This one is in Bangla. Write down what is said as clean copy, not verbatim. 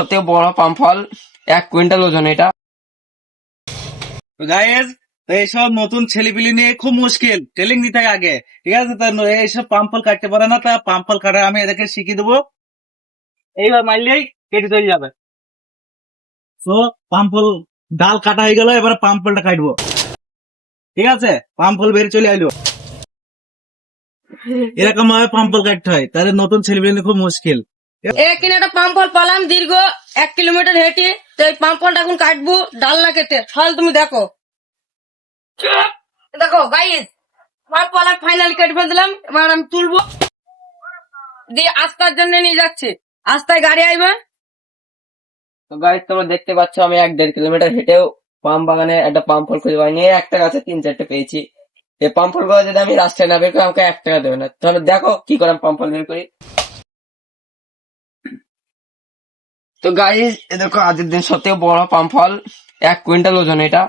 সবথেকে বড় পাম ফল 1 কুইন্টাল ওজন এটা। গাইজ, তো এইসব নতুন ছেলেপিলি নিয়ে খুব মুশকিল, ট্রেনিং দিতে হয় আগে। ঠিক আছে, তা এইসব পাম ফল কাটতে পারে না, তা পাম ফল কাটা আমি এদেরকে শিখিয়ে দেবো। এইবার মারলেই কেটে চলে যাবে। তো পাম ফল ডাল কাটা হয়ে গেল, এবার পাম ফলটা কাটবো। ঠিক আছে, পাম ফল বেরিয়ে চলে আইলো। এরকম ভাবে পাম ফল কাটতে হয়, তাহলে নতুন ছেলেপিলি নিয়ে খুব মুশকিল। এখানে একটা পাম্প ফল পালাম দীর্ঘ 1 কিলোমিটার হেঁটে। তো এই পাম্প ফলটা এখন কাটবো ডাল না কেটে। সকাল তুমি দেখো দেখো গাইস, পাম্প ফল ফাইনাল কেটে ফেলে দিলাম। এবার আমি তুলবো দিয়ে আস্তার জন্য নিয়ে যাচ্ছে। আস্তায় গাড়ি আইবে। তো গাইস, তোমরা দেখতে পাচ্ছ আমি 1-1.5 কিলোমিটার হেঁটেও পাম বাগানে একটা পাম ফল খুঁজে পাইনি। একটা গাছে 3-4টে পেয়েছি। এই পাম ফল গুলো যদি আমি রাস্তায় না বের করি আমাকে 1 টাকা দেবে না। তাহলে দেখো কি করে আমি পাম ফল বের করি। তো গাইস, এ দেখো আজকের দিন সবথেকে বড় পাম ফল 1 কুইন্টাল ওজন এটা।